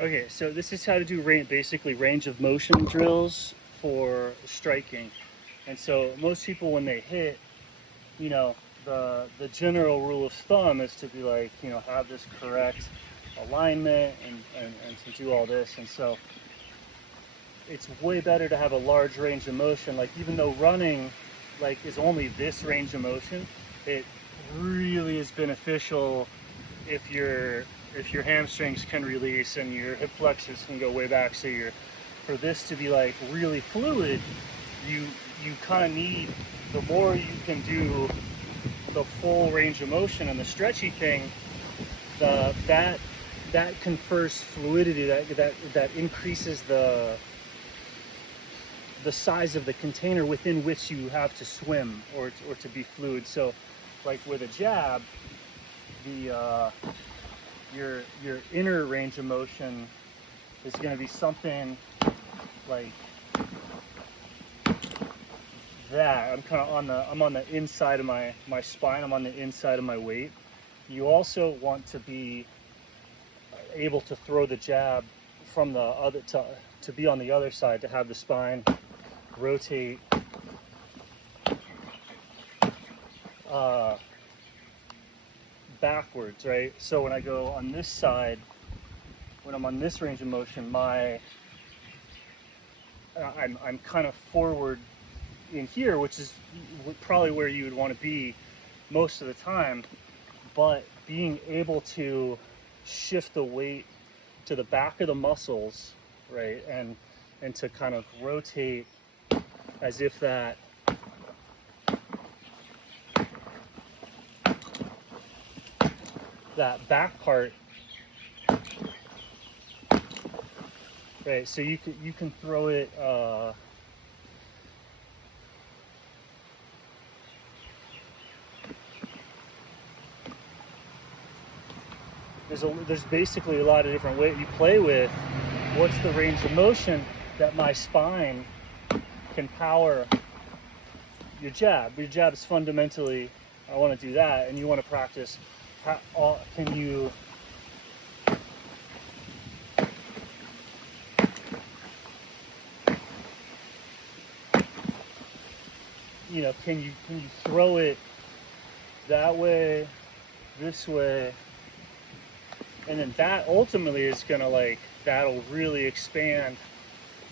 Okay, so this is how to do basically range of motion drills for striking. And so most people when they hit, you know, the general rule of thumb is to be like, you know, have this correct alignment and to do all this. And so it's way better to have a large range of motion. Like even though running like is only this range of motion, it really is beneficial if your hamstrings can release and your hip flexors can go way back. So for this to be like really fluid, you kind of need, the more you can do the full range of motion and the stretchy thing, that confers fluidity, that increases the size of the container within which you have to swim or to be fluid. So like with a jab, your inner range of motion is going to be something like that. I'm on the inside of my spine. I'm on the inside of my weight. You also want to be able to throw the jab from the other to be on the other side, to have the spine rotate backwards, right? So when I go on this side, when I'm on this range of motion, I'm kind of forward in here, which is probably where you would want to be most of the time, but being able to shift the weight to the back of the muscles, right, and to kind of rotate as if that back part, right, so you can throw it there's basically a lot of different ways you play with. What's the range of motion that my spine can power your jab? Your jab is fundamentally, I want to do that, and you want to practice can you can you throw it that way, this way, and then that ultimately is gonna that'll really expand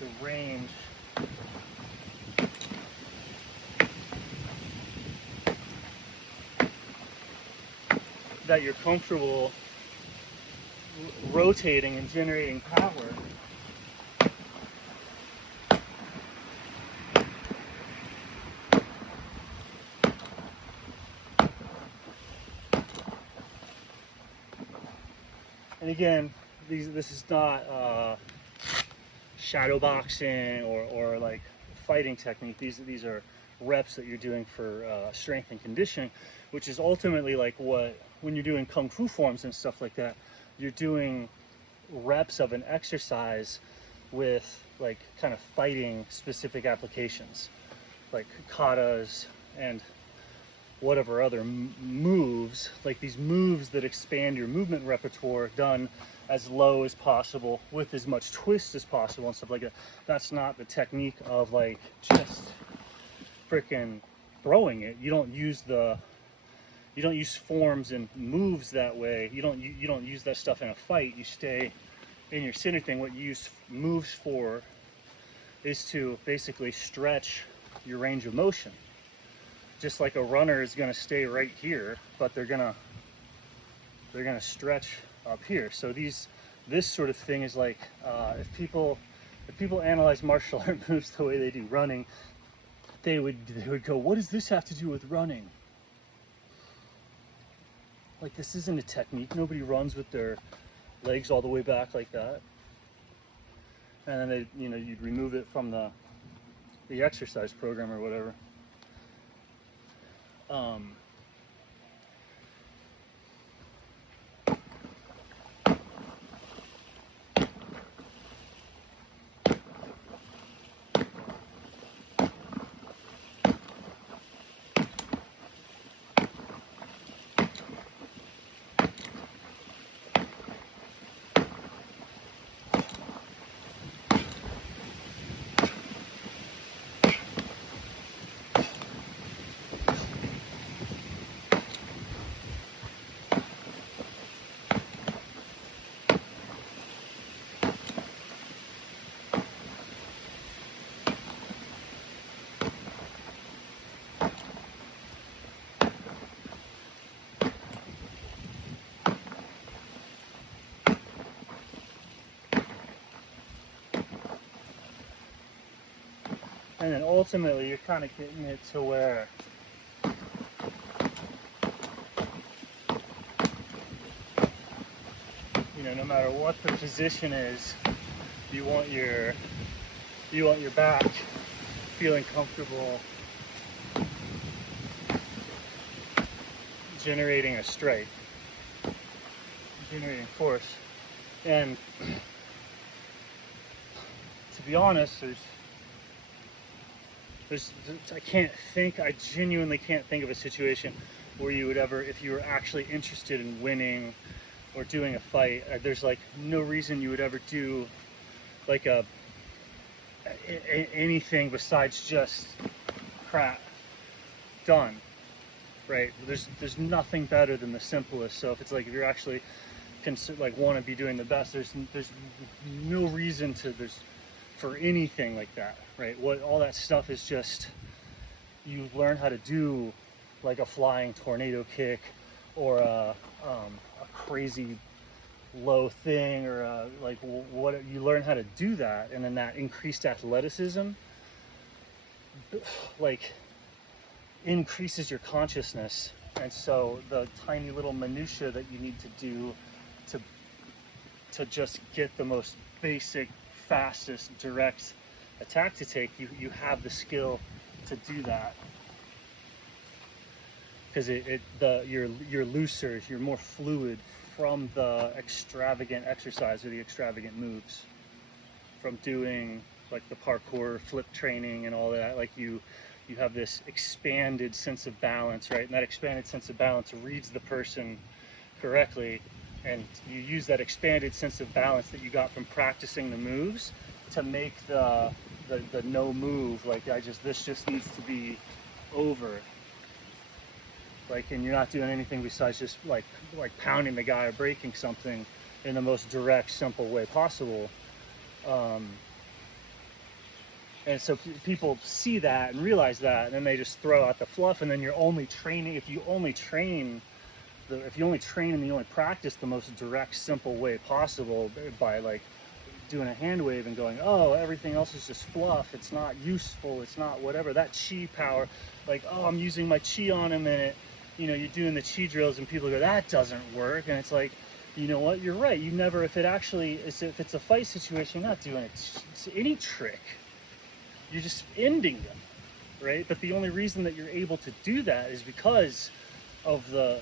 the range that you're comfortable rotating and generating power. And again, this is not shadow boxing or like fighting technique. These are reps that you're doing for strength and conditioning, which is ultimately like when you're doing kung fu forms and stuff like that, you're doing reps of an exercise with like kind of fighting specific applications, like katas and whatever other moves, like these moves that expand your movement repertoire, done as low as possible with as much twist as possible and stuff like that. That's not the technique of like just freaking throwing it. You don't use forms and moves that way. You don't use that stuff in a fight. You stay in your center thing. What you use moves for is to basically stretch your range of motion. Just like a runner is going to stay right here, but they're going to stretch up here. So this sort of thing is like if people analyze martial art moves the way they do running, they would go, what does this have to do with running? Like, this isn't a technique. Nobody runs with their legs all the way back like that. And then you'd remove it from the exercise program or whatever. And then ultimately you're kind of getting it to where no matter what the position is, you want your back feeling comfortable generating a strike, generating force. And to be honest, I genuinely can't think of a situation where you would ever, if you were actually interested in winning or doing a fight, there's like no reason you would ever do like anything besides just crap done, right? There's nothing better than the simplest. So if it's like, if you're actually want to be doing the best, there's no reason for anything like that, right? All that stuff is just, you learn how to do like a flying tornado kick or a crazy low thing, or what you learn how to do that, and then that increased athleticism like increases your consciousness. And so the tiny little minutia that you need to do to just get the most basic, fastest, direct attack to take, you have the skill to do that, because you're looser, you're more fluid from the extravagant exercise or the extravagant moves, from doing like the parkour flip training and all that. Like you have this expanded sense of balance, right? And that expanded sense of balance reads the person correctly, and you use that expanded sense of balance that you got from practicing the moves to make the no move, like this just needs to be over. Like, and you're not doing anything besides just like pounding the guy or breaking something in the most direct, simple way possible. And so people see that and realize that, and then they just throw out the fluff. And then you're only training, if you only train and you only practice the most direct, simple way possible by like doing a hand wave and going, oh, everything else is just fluff, it's not useful, it's not whatever, that chi power, like, oh, I'm using my chi on him, and you're doing the chi drills and people go, that doesn't work. And it's like, you know what, you're right, you never, if it's a fight situation, you're not doing any trick, you're just ending them, right? But the only reason that you're able to do that is because of the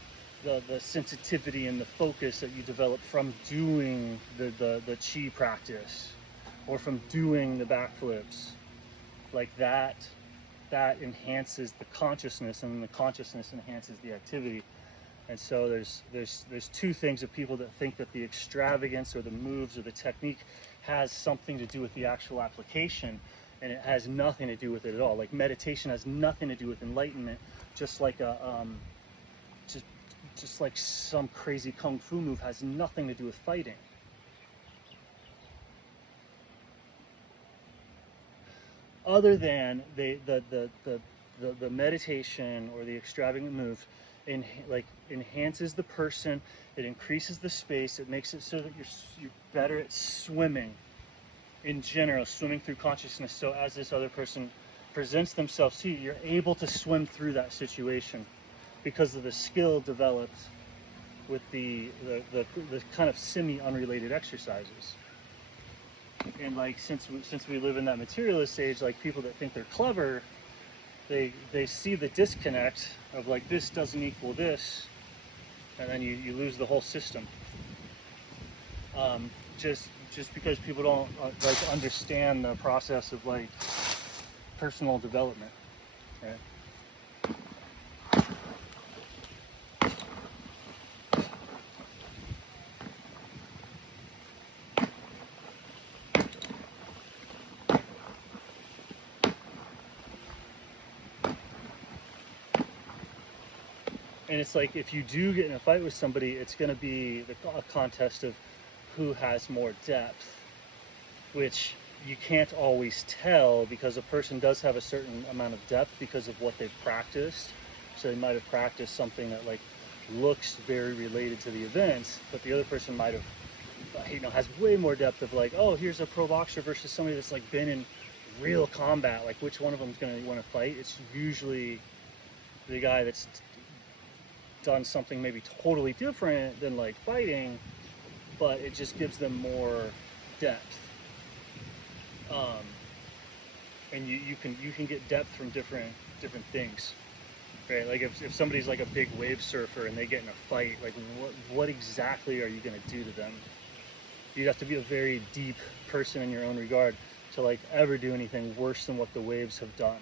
sensitivity and the focus that you develop from doing the chi practice, or from doing the backflips. Like that enhances the consciousness, and the consciousness enhances the activity. And so there's two things of people that think that the extravagance or the moves or the technique has something to do with the actual application, and it has nothing to do with it at all. Like meditation has nothing to do with enlightenment, just like just like some crazy kung fu move has nothing to do with fighting. Other than the meditation or the extravagant move enhances the person, it increases the space, it makes it so that you're better at swimming in general, swimming through consciousness. So as this other person presents themselves to you, you're able to swim through that situation because of the skill developed with the kind of semi-unrelated exercises. And like since we live in that materialist age, like people that think they're clever, they see the disconnect of like this doesn't equal this, and then you lose the whole system. Just because people don't like understand the process of like personal development, right? And it's like, if you do get in a fight with somebody, it's going to be a contest of who has more depth, which you can't always tell, because a person does have a certain amount of depth because of what they've practiced. So they might have practiced something that like looks very related to the events, but the other person might have, has way more depth of like, oh, here's a pro boxer versus somebody that's like been in real combat, like which one of them is going to want to fight, it's usually the guy that's done something maybe totally different than like fighting, but it just gives them more depth. And you can get depth from different things, right? Like if somebody's like a big wave surfer and they get in a fight, like what exactly are you going to do to them? You'd have to be a very deep person in your own regard to like ever do anything worse than what the waves have done.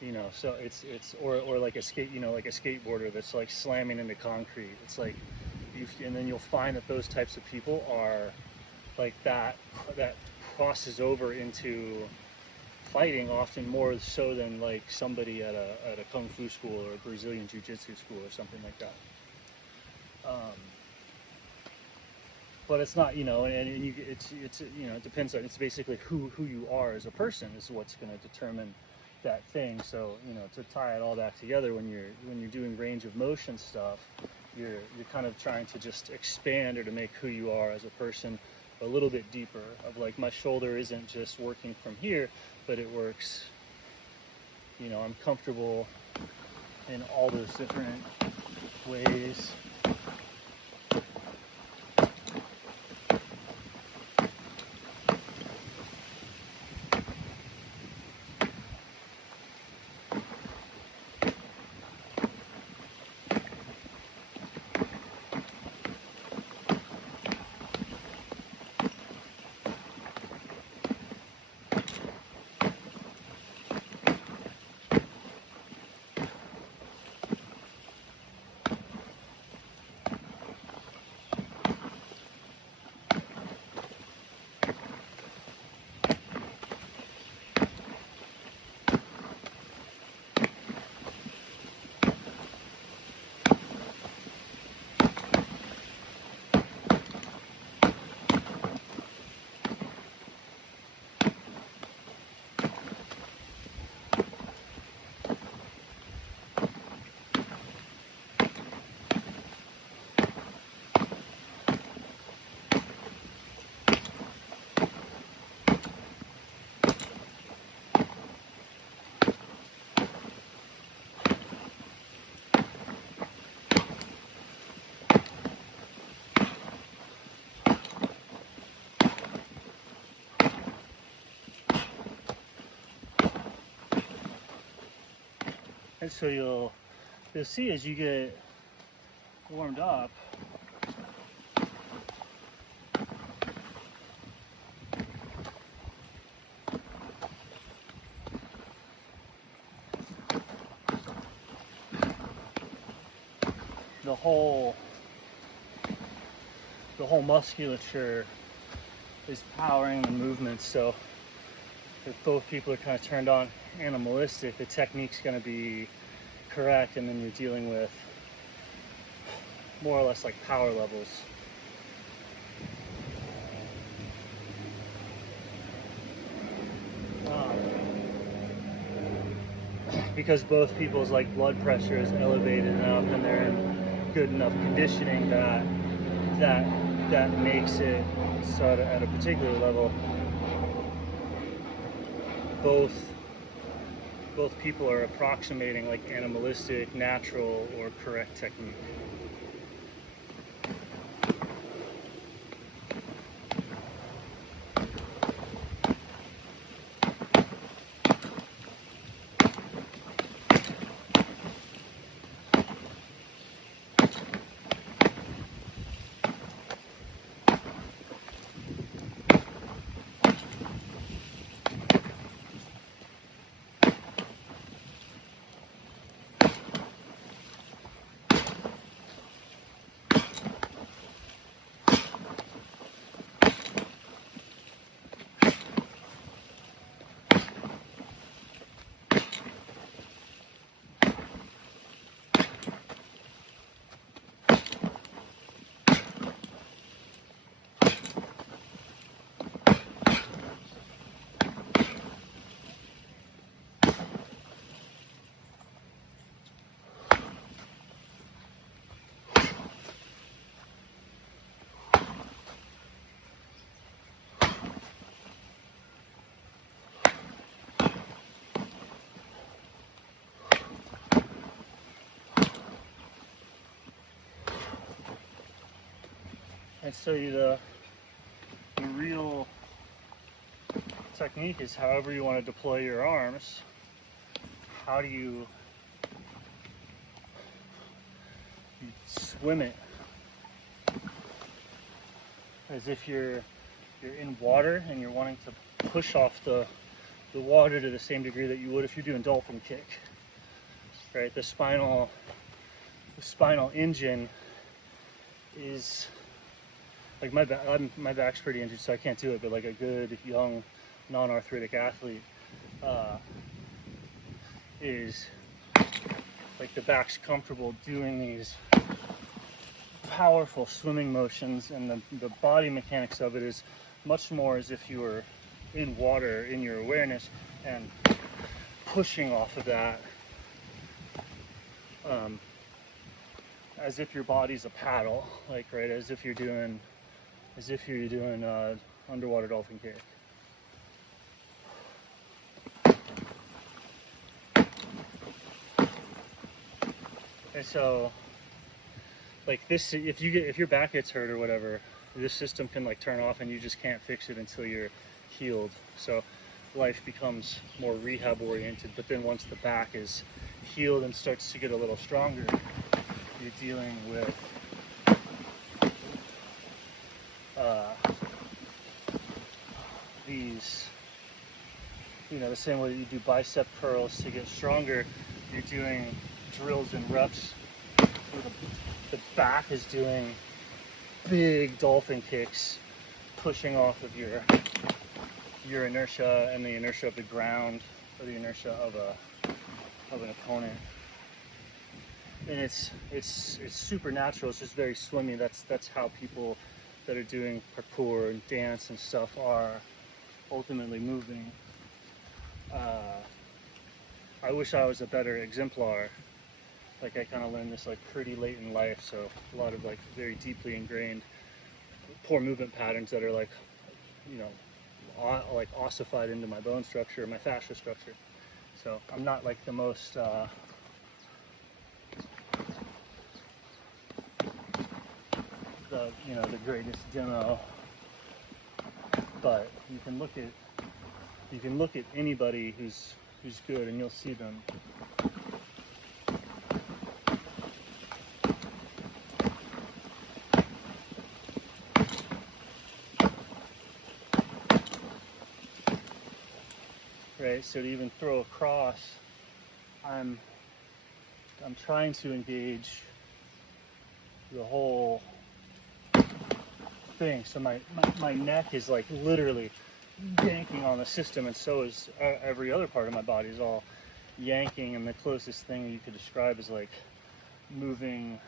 You know, so it's or like a skateboarder that's like slamming into concrete. It's like and then you'll find that those types of people are like that crosses over into fighting often more so than like somebody at a kung fu school or a Brazilian jiu-jitsu school or something like that. But it's not, you know, and it's you know, it depends on, it's basically who you are as a person is what's going to determine that thing. So, you know, to tie it all back together, when you're doing range of motion stuff, you're kind of trying to just expand or to make who you are as a person a little bit deeper. Of like, my shoulder isn't just working from here, but it works, you know, I'm comfortable in all those different ways. And so you'll see as you get warmed up, the whole musculature is powering the movements. So if both people are kind of turned on animalistic, the technique's going to be correct, and then you're dealing with more or less like power levels. Because both people's like blood pressure is elevated enough and they're in good enough conditioning that makes it so at a particular level both people are approximating like animalistic, natural, or correct technique. And so the real technique is however you want to deploy your arms. How do you swim it as if you're in water and you're wanting to push off the water to the same degree that you would if you're doing dolphin kick, right? The spinal engine is like my back's pretty injured, so I can't do it. But like a good young non-arthritic athlete is like the back's comfortable doing these powerful swimming motions, and the body mechanics of it is much more as if you were in water in your awareness and pushing off of that as if your body's a paddle, like, right, as if you're doing underwater dolphin kick. And so like this, if your back gets hurt or whatever, this system can like turn off and you just can't fix it until you're healed. So life becomes more rehab oriented, but then once the back is healed and starts to get a little stronger, you're dealing with these, the same way that you do bicep curls to get stronger, you're doing drills and reps where the back is doing big dolphin kicks, pushing off of your inertia and the inertia of the ground, or the inertia of an opponent. And it's super natural. It's just very swimmy. That's how people that are doing parkour and dance and stuff are ultimately moving. I wish I was a better exemplar. Like I kind of learned this like pretty late in life, so a lot of like very deeply ingrained poor movement patterns that are like, like ossified into my bone structure, my fascia structure. So I'm not like the most the greatest demo, but you can look at anybody who's good and you'll see them. Right, so to even throw across, I'm trying to engage the whole thing. So my neck is like literally yanking on the system, and so is every other part of my body is all yanking. And the closest thing you could describe is like moving,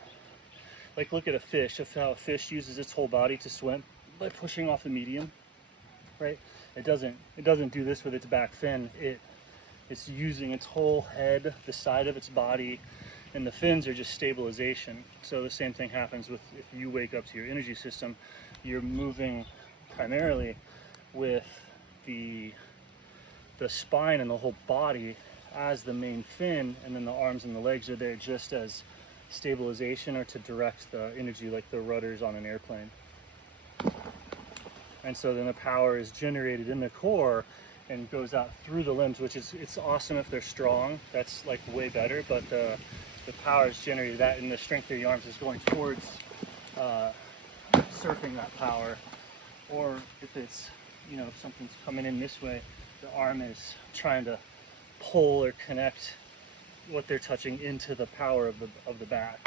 like look at a fish, of how a fish uses its whole body to swim by pushing off the medium, right? It doesn't do this with its back fin. It's using its whole head, the side of its body, and the fins are just stabilization. So the same thing happens with if you wake up to your energy system, you're moving primarily with the spine and the whole body as the main fin, and then the arms and the legs are there just as stabilization or to direct the energy, like the rudders on an airplane. And so then the power is generated in the core and goes out through the limbs, which it's awesome if they're strong. That's like way better, but the power is generated, that and the strength of the arms is going towards surfing that power. Or if it's, if something's coming in this way, the arm is trying to pull or connect what they're touching into the power of the back.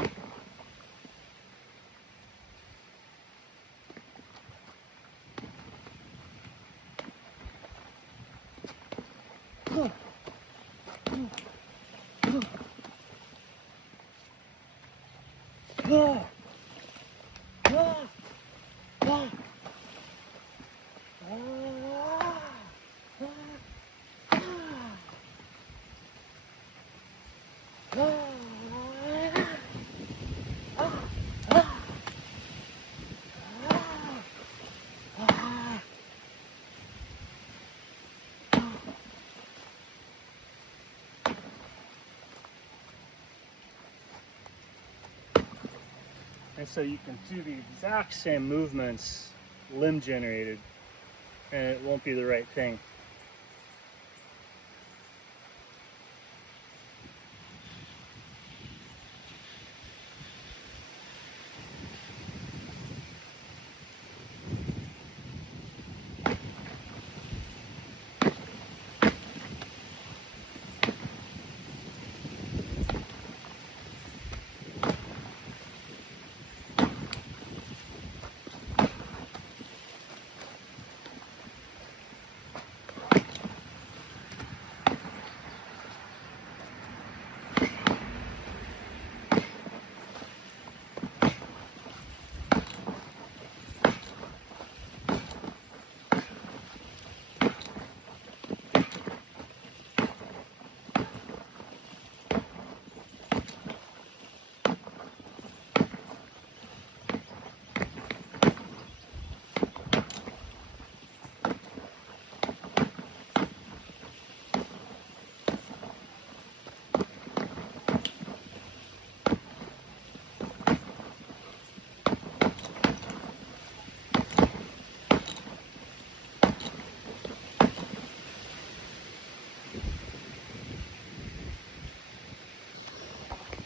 And so you can do the exact same movements limb generated, and it won't be the right thing.